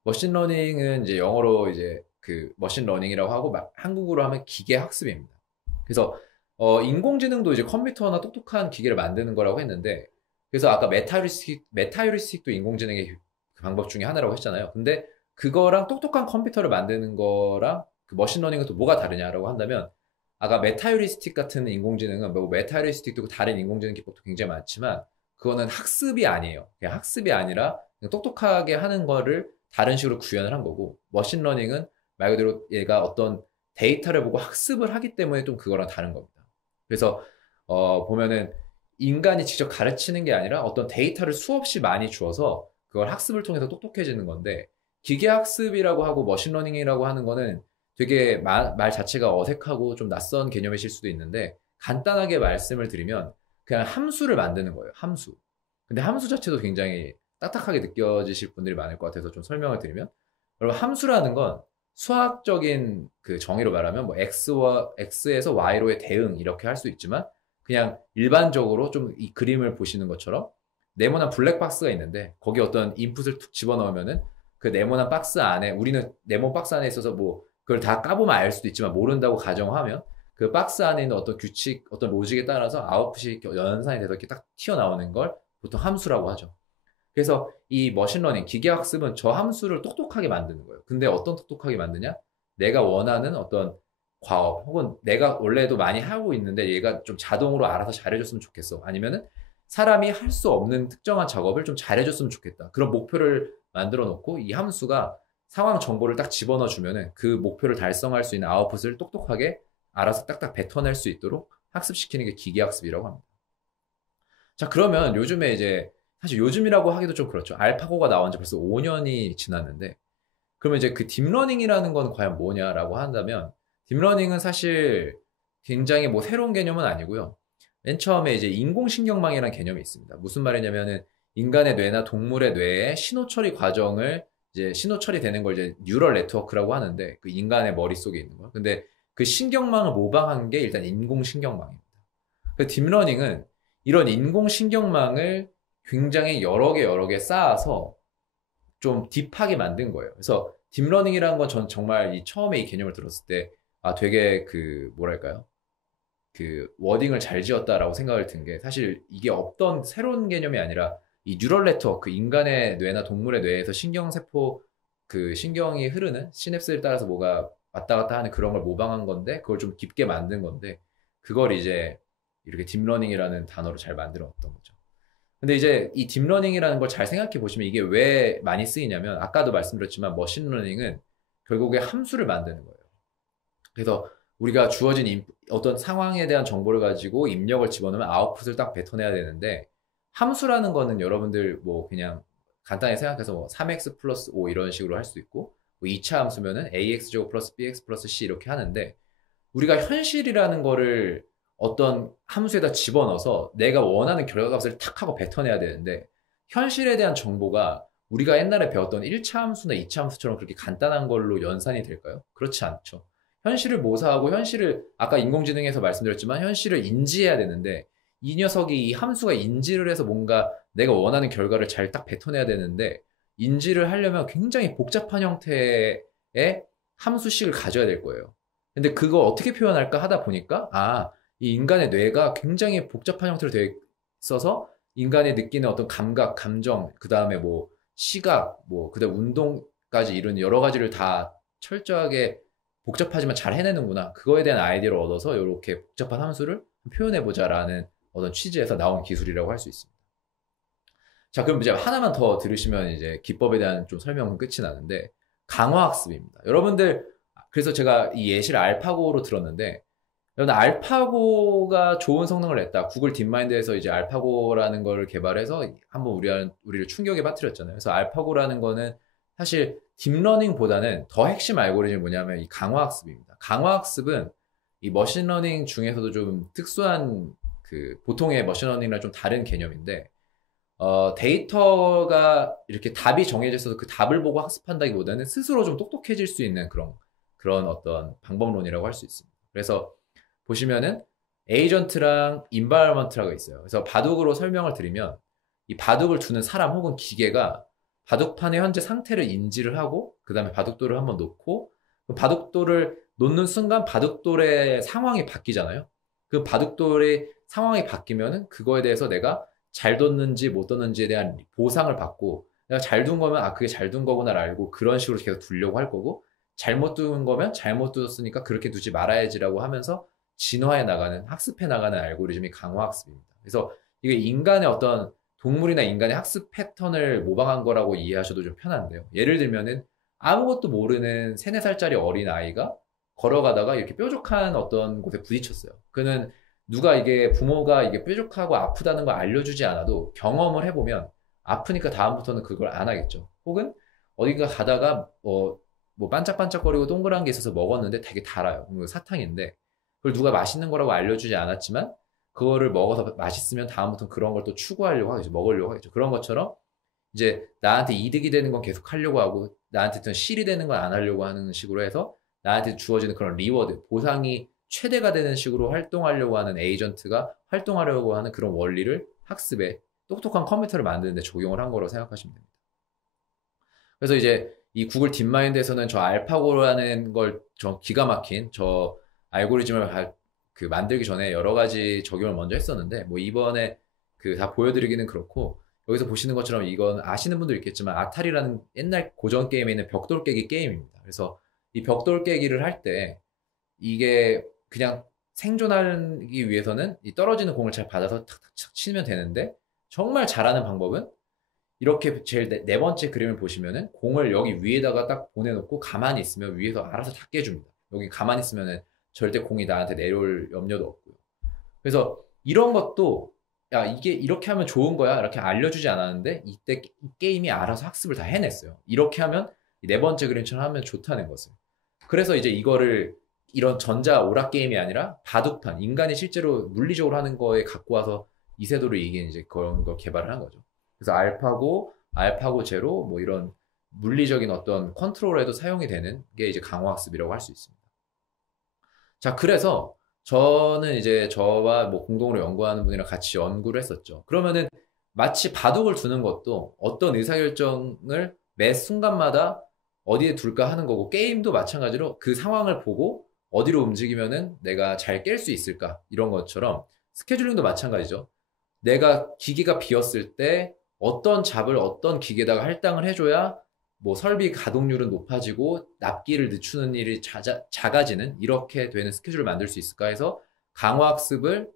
머신러닝은 이제 영어로 이제 그 머신러닝이라고 하고, 한국어로 하면 기계학습입니다. 그래서 인공지능도 이제 컴퓨터나 똑똑한 기계를 만드는 거라고 했는데, 그래서 아까 메타휴리스틱도 인공지능의 그 방법 중에 하나라고 했잖아요. 근데 그거랑 똑똑한 컴퓨터를 만드는 거랑 그 머신러닝은 또 뭐가 다르냐라고 한다면, 아까 메타휴리스틱 같은 인공지능은 뭐 메타휴리스틱도 다른 인공지능 기법도 굉장히 많지만 그거는 학습이 아니에요. 그냥 학습이 아니라 그냥 똑똑하게 하는 거를 다른 식으로 구현을 한 거고, 머신러닝은 말 그대로 얘가 어떤 데이터를 보고 학습을 하기 때문에 좀 그거랑 다른 겁니다. 그래서 보면은 인간이 직접 가르치는 게 아니라 어떤 데이터를 수없이 많이 주어서 그걸 학습을 통해서 똑똑해지는 건데, 기계학습이라고 하고 머신러닝이라고 하는 거는 되게 말 자체가 어색하고 좀 낯선 개념이실 수도 있는데, 간단하게 말씀을 드리면 그냥 함수를 만드는 거예요. 함수. 근데 함수 자체도 굉장히 딱딱하게 느껴지실 분들이 많을 것 같아서 좀 설명을 드리면, 여러분 함수라는 건 수학적인 그 정의로 말하면 뭐 x에서 y로의 대응 이렇게 할 수 있지만, 그냥 일반적으로 좀 이 그림을 보시는 것처럼 네모난 블랙박스가 있는데 거기 어떤 인풋을 툭 집어넣으면은 그 네모난 박스 안에, 우리는 네모 박스 안에 있어서 뭐 그걸 다 까보면 알 수도 있지만 모른다고 가정하면 그 박스 안에 있는 어떤 규칙, 어떤 로직에 따라서 아웃풋이 연산이 돼서 이렇게 딱 튀어나오는 걸 보통 함수라고 하죠. 그래서 이 머신러닝, 기계학습은 저 함수를 똑똑하게 만드는 거예요. 근데 어떤 똑똑하게 만드냐? 내가 원하는 어떤 과업, 혹은 내가 원래도 많이 하고 있는데 얘가 좀 자동으로 알아서 잘해줬으면 좋겠어. 아니면은 사람이 할 수 없는 특정한 작업을 좀 잘해줬으면 좋겠다. 그런 목표를 만들어 놓고 이 함수가 상황 정보를 딱 집어넣어 주면은 그 목표를 달성할 수 있는 아웃풋을 똑똑하게 알아서 딱딱 뱉어낼 수 있도록 학습시키는 게 기계학습이라고 합니다. 자, 그러면 요즘에 이제 사실 요즘이라고 하기도 좀 그렇죠. 알파고가 나온 지 벌써 5년이 지났는데, 그러면 이제 그 딥러닝이라는 건 과연 뭐냐라고 한다면, 딥러닝은 사실 굉장히 뭐 새로운 개념은 아니고요. 맨 처음에 이제 인공신경망이라는 개념이 있습니다. 무슨 말이냐면은 인간의 뇌나 동물의 뇌의 신호 처리 과정을 이제 신호 처리되는 걸 이제 뉴럴 네트워크라고 하는데, 그 인간의 머릿속에 있는 거. 근데 그 신경망을 모방한 게 일단 인공신경망입니다. 그 딥러닝은 이런 인공신경망을 굉장히 여러 개 쌓아서 좀 딥하게 만든 거예요. 그래서 딥러닝이라는 건 전 정말 처음에 이 개념을 들었을 때, 아, 되게 그, 뭐랄까요? 그 워딩을 잘 지었다라고 생각을 든 게, 사실 이게 없던 새로운 개념이 아니라 이 뉴럴 네트워크, 인간의 뇌나 동물의 뇌에서 신경세포, 그 신경이 흐르는 시냅스를 따라서 뭐가 왔다 갔다 하는 그런 걸 모방한 건데, 그걸 좀 깊게 만든 건데, 그걸 이제 이렇게 딥러닝이라는 단어로 잘 만들어놨던 거죠. 근데 이제 이 딥러닝이라는 걸 잘 생각해 보시면 이게 왜 많이 쓰이냐면, 아까도 말씀드렸지만 머신러닝은 결국에 함수를 만드는 거예요. 그래서 우리가 주어진 어떤 상황에 대한 정보를 가지고 입력을 집어넣으면 아웃풋을 딱 뱉어내야 되는데, 함수라는 거는 여러분들 뭐 그냥 간단히 생각해서 뭐 3x 플러스 5 이런 식으로 할 수 있고, 뭐 2차 함수면은 ax제곱 플러스 bx 플러스 c 이렇게 하는데, 우리가 현실이라는 거를 어떤 함수에다 집어넣어서 내가 원하는 결과값을 탁 하고 뱉어내야 되는데, 현실에 대한 정보가 우리가 옛날에 배웠던 1차 함수나 2차 함수처럼 그렇게 간단한 걸로 연산이 될까요? 그렇지 않죠. 현실을 모사하고 현실을, 아까 인공지능에서 말씀드렸지만 현실을 인지해야 되는데, 이 녀석이 이 함수가 인지를 해서 뭔가 내가 원하는 결과를 잘 딱 뱉어내야 되는데, 인지를 하려면 굉장히 복잡한 형태의 함수식을 가져야 될 거예요. 근데 그거 어떻게 표현할까 하다 보니까, 이 인간의 뇌가 굉장히 복잡한 형태로 되어 있어서 인간이 느끼는 어떤 감각, 감정, 그 다음에 뭐 시각, 뭐 그다음 운동까지 이런 여러 가지를 다 철저하게 복잡하지만 잘 해내는구나. 그거에 대한 아이디어를 얻어서 이렇게 복잡한 함수를 표현해보자라는 어떤 취지에서 나온 기술이라고 할 수 있습니다. 자, 그럼 이제 하나만 더 들으시면 이제 기법에 대한 좀 설명은 끝이 나는데, 강화학습입니다. 여러분들, 그래서 제가 이 예시를 알파고로 들었는데, 여러분 알파고가 좋은 성능을 냈다. 구글 딥마인드에서 이제 알파고라는 걸 개발해서 한번 우리를 충격에 빠뜨렸잖아요. 그래서 알파고라는 거는 사실 딥러닝보다는 더 핵심 알고리즘이 뭐냐면 이 강화학습입니다. 강화학습은 이 머신러닝 중에서도 좀 특수한 그 보통의 머신러닝이랑 좀 다른 개념인데, 데이터가 이렇게 답이 정해져 있어서 그 답을 보고 학습한다기보다는 스스로 좀 똑똑해질 수 있는 그런 어떤 방법론이라고 할 수 있습니다. 그래서 보시면은 에이전트랑 인바이러먼트라고 있어요. 그래서 바둑으로 설명을 드리면 이 바둑을 두는 사람 혹은 기계가 바둑판의 현재 상태를 인지를 하고 그 다음에 바둑돌을 한번 놓고 그 바둑돌을 놓는 순간 바둑돌의 상황이 바뀌잖아요. 그 바둑돌의 상황이 바뀌면은 그거에 대해서 내가 잘 뒀는지 못 뒀는지에 대한 보상을 받고 내가 잘 둔 거면 그게 잘 둔 거구나를 알고 그런 식으로 계속 두려고 할 거고 잘못 둔 거면 잘못 뒀으니까 그렇게 두지 말아야지라고 하면서 진화해 나가는 학습해 나가는 알고리즘이 강화학습입니다. 그래서 이게 인간의 어떤 동물이나 인간의 학습 패턴을 모방한 거라고 이해하셔도 좀 편한데요. 예를 들면은 아무것도 모르는 3, 4살짜리 어린 아이가 걸어가다가 이렇게 뾰족한 어떤 곳에 부딪혔어요. 그는 누가 이게 부모가 이게 뾰족하고 아프다는 걸 알려주지 않아도 경험을 해보면 아프니까 다음부터는 그걸 안 하겠죠. 혹은 어딘가 가다가 뭐 반짝반짝거리고 동그란 게 있어서 먹었는데 되게 달아요. 사탕인데 그걸 누가 맛있는 거라고 알려주지 않았지만 그거를 먹어서 맛있으면 다음부터는 그런 걸 또 추구하려고 하겠죠. 먹으려고 하겠죠. 그런 것처럼 이제 나한테 이득이 되는 건 계속 하려고 하고 나한테 좀 실이 되는 건 안 하려고 하는 식으로 해서 나한테 주어지는 그런 리워드, 보상이 최대가 되는 식으로 활동하려고 하는 에이전트가 활동하려고 하는 그런 원리를 학습에 똑똑한 컴퓨터를 만드는 데 적용을 한 거라고 생각하시면 됩니다. 그래서 이제 이 구글 딥마인드에서는 저 알파고라는 걸 저 기가 막힌 저 알고리즘을 만들기 전에 여러 가지 적용을 먼저 했었는데 뭐 이번에 다 보여드리기는 그렇고 여기서 보시는 것처럼 이건 아시는 분도 있겠지만 아타리라는 옛날 고전 게임에 있는 벽돌 깨기 게임입니다. 그래서 이 벽돌 깨기를 할 때 이게 그냥 생존하기 위해서는 이 떨어지는 공을 잘 받아서 탁탁 치면 되는데 정말 잘하는 방법은 이렇게 제일 네 번째 그림을 보시면은 공을 여기 위에다가 딱 보내놓고 가만히 있으면 위에서 알아서 다 깨줍니다. 여기 가만히 있으면은 절대 공이 나한테 내려올 염려도 없고요. 그래서 이런 것도 야 이게 이렇게 하면 좋은 거야 이렇게 알려주지 않았는데 이때 이 게임이 알아서 학습을 다 해냈어요. 이렇게 하면 네 번째 그림처럼 하면 좋다는 것을. 그래서 이제 이거를 이런 전자 오락 게임이 아니라 바둑판 인간이 실제로 물리적으로 하는 거에 갖고 와서 이세돌을 이긴 이제 그런 걸 개발을 한 거죠. 그래서 알파고 제로 뭐 이런 물리적인 어떤 컨트롤에도 사용이 되는 게 이제 강화학습이라고 할 수 있습니다. 자, 그래서 저는 이제 저와 뭐 공동으로 연구하는 분이랑 같이 연구를 했었죠. 그러면은 마치 바둑을 두는 것도 어떤 의사결정을 매 순간마다 어디에 둘까 하는 거고 게임도 마찬가지로 그 상황을 보고 어디로 움직이면은 내가 잘 깰 수 있을까 이런 것처럼 스케줄링도 마찬가지죠. 내가 기기가 비었을 때 어떤 잡을 어떤 기계에다가 할당을 해줘야 뭐 설비 가동률은 높아지고 납기를 늦추는 일이 작아지는 이렇게 되는 스케줄을 만들 수 있을까 해서 강화학습을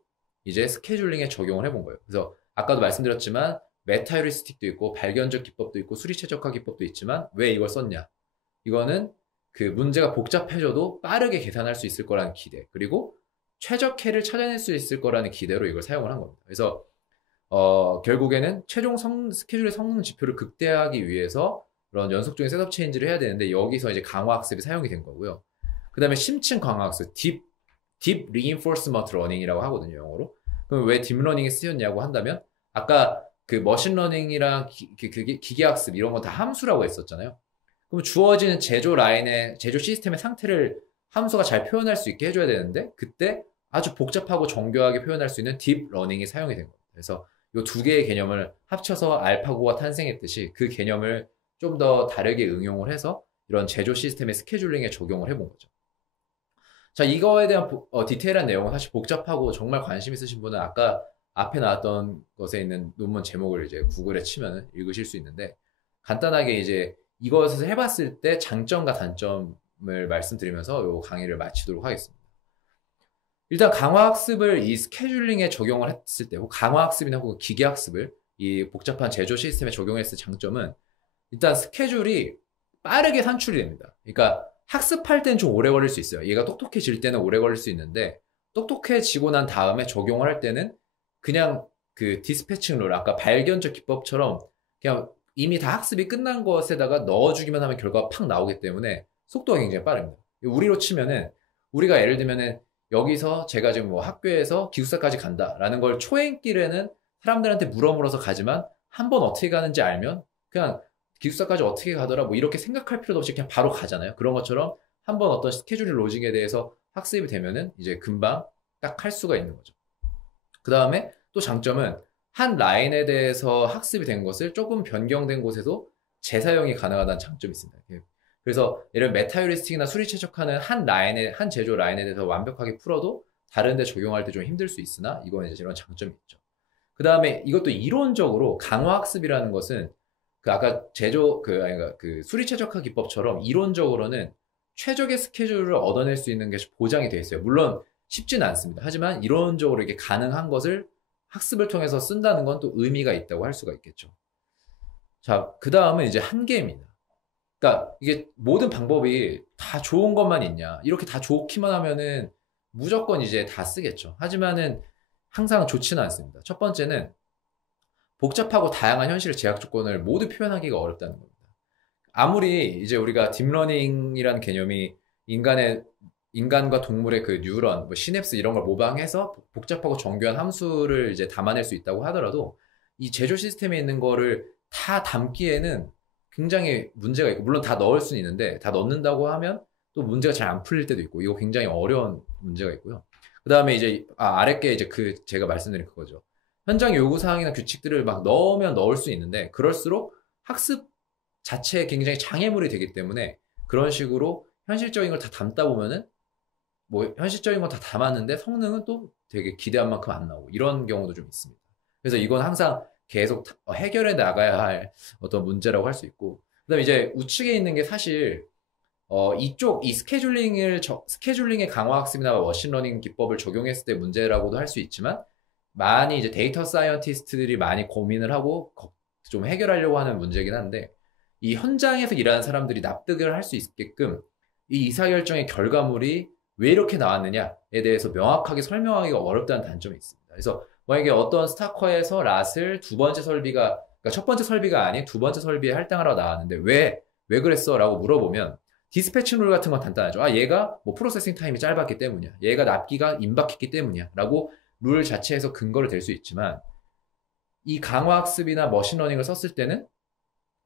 이제 스케줄링에 적용을 해본 거예요. 그래서 아까도 말씀드렸지만 메타 휴리스틱도 있고 발견적 기법도 있고 수리 최적화 기법도 있지만 왜 이걸 썼냐? 이거는 그 문제가 복잡해져도 빠르게 계산할 수 있을 거라는 기대 그리고 최적해를 찾아낼 수 있을 거라는 기대로 이걸 사용을 한 겁니다. 그래서 결국에는 최종 스케줄의 성능 지표를 극대화하기 위해서 그런 연속적인 셋업 체인지를 해야 되는데 여기서 이제 강화학습이 사용이 된 거고요. 그 다음에 심층 강화학습, 딥 reinforcement learning이라고 하거든요, 영어로. 그럼 왜 딥러닝에 쓰였냐고 한다면 아까 그 머신러닝이랑 기계학습 이런 건 다 함수라고 했었잖아요. 그럼 주어지는 제조 시스템의 상태를 함수가 잘 표현할 수 있게 해줘야 되는데 그때 아주 복잡하고 정교하게 표현할 수 있는 딥 러닝이 사용이 된 겁니다. 그래서 이 두 개의 개념을 합쳐서 알파고가 탄생했듯이 그 개념을 좀 더 다르게 응용을 해서 이런 제조 시스템의 스케줄링에 적용을 해본 거죠. 자, 이거에 대한 디테일한 내용은 사실 복잡하고 정말 관심 있으신 분은 아까 앞에 나왔던 것에 있는 논문 제목을 이제 구글에 치면 읽으실 수 있는데 간단하게 이제 이것을 해봤을 때 장점과 단점 점을 말씀드리면서 이 강의를 마치도록 하겠습니다. 일단 강화학습을 이 스케줄링에 적용을 했을 때, 강화학습이나 혹은 기계학습을 이 복잡한 제조 시스템에 적용했을 장점은 일단 스케줄이 빠르게 산출이 됩니다. 그러니까 학습할 때는 좀 오래 걸릴 수 있어요. 얘가 똑똑해질 때는 오래 걸릴 수 있는데 똑똑해지고 난 다음에 적용을 할 때는 그냥 그 디스패칭 룰, 아까 발견적 기법처럼 그냥 이미 다 학습이 끝난 것에다가 넣어주기만 하면 결과가 팍 나오기 때문에 속도가 굉장히 빠릅니다. 우리로 치면은 우리가 예를 들면은 여기서 제가 지금 뭐 학교에서 기숙사까지 간다라는 걸 초행길에는 사람들한테 물어서 가지만 한 번 어떻게 가는지 알면 그냥 기숙사까지 어떻게 가더라 뭐 이렇게 생각할 필요도 없이 그냥 바로 가잖아요. 그런 것처럼 한 번 어떤 스케줄 로직에 대해서 학습이 되면은 이제 금방 딱 할 수가 있는 거죠. 그 다음에 또 장점은 한 라인에 대해서 학습이 된 것을 조금 변경된 곳에도 재사용이 가능하다는 장점이 있습니다. 그래서 예를 들면 메타휴리스틱이나 수리 최적화는 한 제조 라인에 대해서 완벽하게 풀어도 다른 데 적용할 때 좀 힘들 수 있으나 이건 이제 이런 장점이 있죠. 그 다음에 이것도 이론적으로 강화학습이라는 것은 그 아까 그 수리 최적화 기법처럼 이론적으로는 최적의 스케줄을 얻어낼 수 있는 게 보장이 되어 있어요. 물론 쉽지는 않습니다. 하지만 이론적으로 이게 가능한 것을 학습을 통해서 쓴다는 건 또 의미가 있다고 할 수가 있겠죠. 자, 그 다음은 이제 한계입니다. 그러니까 이게 모든 방법이 다 좋은 것만 있냐. 이렇게 다 좋기만 하면은 무조건 이제 다 쓰겠죠. 하지만은 항상 좋지는 않습니다. 첫 번째는 복잡하고 다양한 현실의 제약 조건을 모두 표현하기가 어렵다는 겁니다. 아무리 이제 우리가 딥러닝이라는 개념이 인간과 동물의 그 뉴런, 뭐 시냅스 이런 걸 모방해서 복잡하고 정교한 함수를 이제 담아낼 수 있다고 하더라도 이 제조 시스템에 있는 거를 다 담기에는 굉장히 문제가 있고, 물론 다 넣을 수는 있는데 다 넣는다고 하면 또 문제가 잘 안 풀릴 때도 있고, 이거 굉장히 어려운 문제가 있고요. 그 다음에 이제 아랫게 이제 제가 말씀드린 그거죠. 현장 요구 사항이나 규칙들을 막 넣으면 넣을 수 있는데 그럴수록 학습 자체에 굉장히 장애물이 되기 때문에 그런 식으로 현실적인 걸 다 담다 보면은 뭐 현실적인 건 다 담았는데 성능은 또 되게 기대한 만큼 안 나오고 이런 경우도 좀 있습니다. 그래서 이건 항상 계속 해결해 나가야 할 어떤 문제라고 할 수 있고, 그다음에 이제 우측에 있는 게 사실 이 스케줄링의 강화 학습이나 머신러닝 기법을 적용했을 때 문제라고도 할 수 있지만, 많이 이제 데이터 사이언티스트들이 많이 고민을 하고 좀 해결하려고 하는 문제긴 한데, 이 현장에서 일하는 사람들이 납득을 할 수 있게끔 이 의사결정의 결과물이 왜 이렇게 나왔느냐에 대해서 명확하게 설명하기가 어렵다는 단점이 있습니다. 그래서 만약에 어떤 스타커에서 랏을 그러니까 첫 번째 설비가 아닌 두 번째 설비에 할당하라고 나왔는데 왜 그랬어? 라고 물어보면 디스패치 룰 같은 건 간단하죠. 얘가 뭐 프로세싱 타임이 짧았기 때문이야. 얘가 납기가 임박했기 때문이야. 라고 룰 자체에서 근거를 댈 수 있지만, 이 강화학습이나 머신러닝을 썼을 때는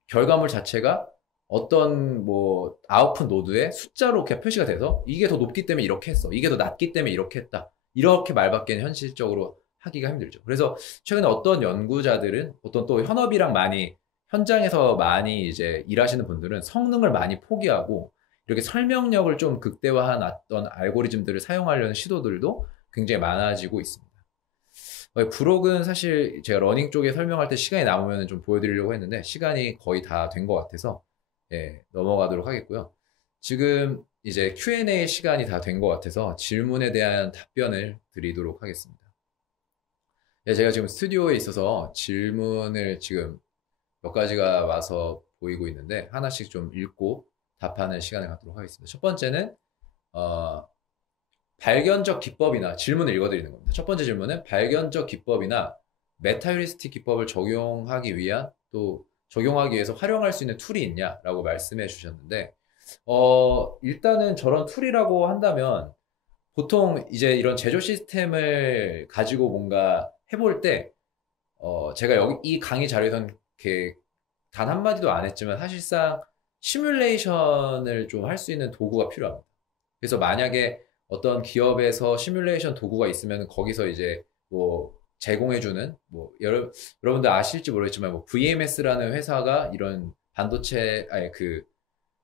결과물 자체가 어떤 뭐 아웃풋 노드에 숫자로 이렇게 표시가 돼서 이게 더 높기 때문에 이렇게 했어. 이게 더 낮기 때문에 이렇게 했다. 이렇게 말밖에는 현실적으로 하기가 힘들죠. 그래서 최근에 어떤 연구자들은 어떤 또 현장에서 많이 이제 일하시는 분들은 성능을 많이 포기하고 이렇게 설명력을 좀 극대화한 어떤 알고리즘들을 사용하려는 시도들도 굉장히 많아지고 있습니다. 브록은 사실 제가 러닝 쪽에 설명할 때 시간이 남으면 좀 보여드리려고 했는데 시간이 거의 다 된 것 같아서 넘어가도록 하겠고요. 지금 이제 Q&A 시간이 다 된 것 같아서 질문에 대한 답변을 드리도록 하겠습니다. 제가 지금 스튜디오에 있어서 질문을 지금 몇 가지가 와서 보이고 있는데 하나씩 좀 읽고 답하는 시간을 갖도록 하겠습니다. 첫 번째는 발견적 기법이나 질문을 읽어드리는 겁니다. 첫 번째 질문은 발견적 기법이나 메타휴리스틱 기법을 적용하기 위해서 활용할 수 있는 툴이 있냐라고 말씀해 주셨는데, 일단은 저런 툴이라고 한다면 보통 이제 이런 제조 시스템을 가지고 뭔가 해볼 때 제가 이 강의 자료에서는 이렇게 단 한마디도 안 했지만 사실상 시뮬레이션을 좀 할 수 있는 도구가 필요합니다. 그래서 만약에 어떤 기업에서 시뮬레이션 도구가 있으면 거기서 이제 뭐 제공해주는 뭐 여러분들 아실지 모르겠지만 뭐 VMS라는 회사가 이런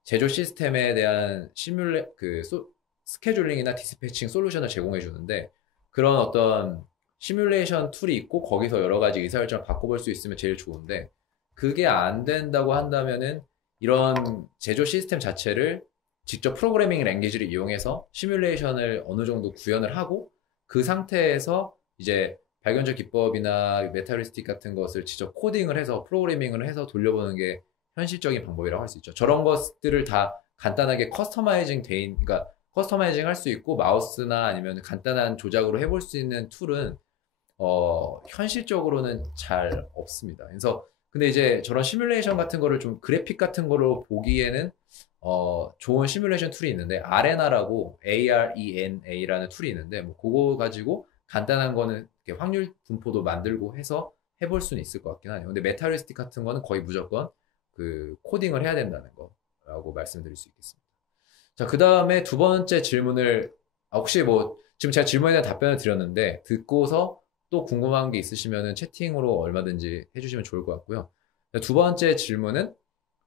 제조 시스템에 대한 스케줄링이나 디스패칭 솔루션을 제공해 주는데, 그런 어떤 시뮬레이션 툴이 있고 거기서 여러 가지 의사결정을 바꿔볼 수 있으면 제일 좋은데, 그게 안 된다고 한다면은 이런 제조 시스템 자체를 직접 프로그래밍 랭귀지를 이용해서 시뮬레이션을 어느 정도 구현을 하고 그 상태에서 이제 발견적 기법이나 메타리스틱 같은 것을 직접 코딩을 해서 프로그래밍을 해서 돌려보는 게 현실적인 방법이라고 할 수 있죠. 저런 것들을 다 간단하게 그러니까 커스터마이징 할 수 있고 마우스나 아니면 간단한 조작으로 해볼 수 있는 툴은 현실적으로는 잘 없습니다. 그래서 근데 이제 저런 시뮬레이션 같은 거를 좀 그래픽 같은 거로 보기에는 좋은 시뮬레이션 툴이 있는데 아레나라고 ARENA라는 툴이 있는데 뭐 그거 가지고 간단한 거는 이렇게 확률 분포도 만들고 해서 해볼 수는 있을 것 같긴 하네요. 근데 메타리스틱 같은 거는 거의 무조건 그 코딩을 해야 된다는 거라고 말씀드릴 수 있겠습니다. 자, 그 다음에 두 번째 질문을 혹시 뭐 지금 제가 질문에 대한 답변을 드렸는데 듣고서 또 궁금한 게 있으시면 채팅으로 얼마든지 해주시면 좋을 것 같고요. 두 번째 질문은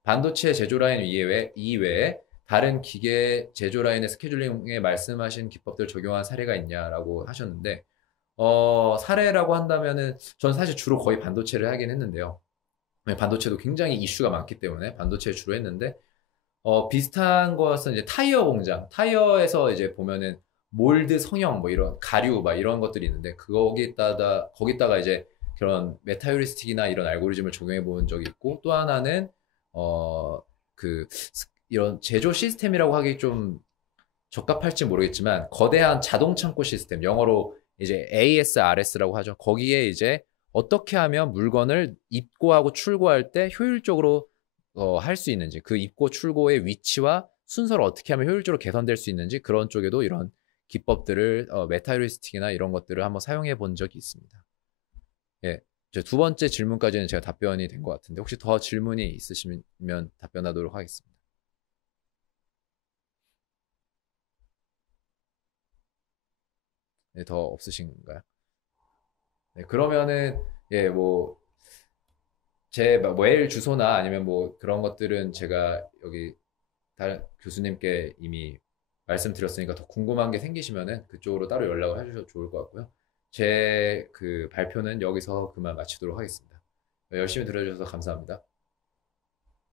반도체 제조 라인 이외에 다른 기계 제조 라인의 스케줄링에 말씀하신 기법들 적용한 사례가 있냐라고 하셨는데 사례라고 한다면은 전 사실 주로 거의 반도체를 하긴 했는데요. 반도체도 굉장히 이슈가 많기 때문에 반도체 주로 했는데 비슷한 것은 이제 타이어 공장, 타이어에서 이제 보면은 몰드 성형 뭐 이런 가류 막 이런 것들이 있는데 거기다가 이제 그런 메타휴리스틱이나 이런 알고리즘을 적용해 본 적이 있고 또 하나는 이런 제조 시스템이라고 하기 좀 적합할지 모르겠지만 거대한 자동 창고 시스템 영어로 이제 ASRS라고 하죠. 거기에 이제 어떻게 하면 물건을 입고하고 출고할 때 효율적으로 할 수 있는지 그 입고 출고의 위치와 순서를 어떻게 하면 효율적으로 개선될 수 있는지 그런 쪽에도 이런 기법들을 메타휴리스틱이나 이런 것들을 한번 사용해 본 적이 있습니다. 예, 이제 두 번째 질문까지는 제가 답변이 된 것 같은데 혹시 더 질문이 있으시면 답변하도록 하겠습니다. 네, 더 없으신가요? 네, 그러면은 뭐 제 메일 주소나 아니면 뭐 그런 것들은 제가 여기 다른 교수님께 이미 말씀드렸으니까 더 궁금한 게 생기시면은 그쪽으로 따로 연락을 해주셔도 좋을 것 같고요. 제 그 발표는 여기서 그만 마치도록 하겠습니다. 열심히 들어주셔서 감사합니다.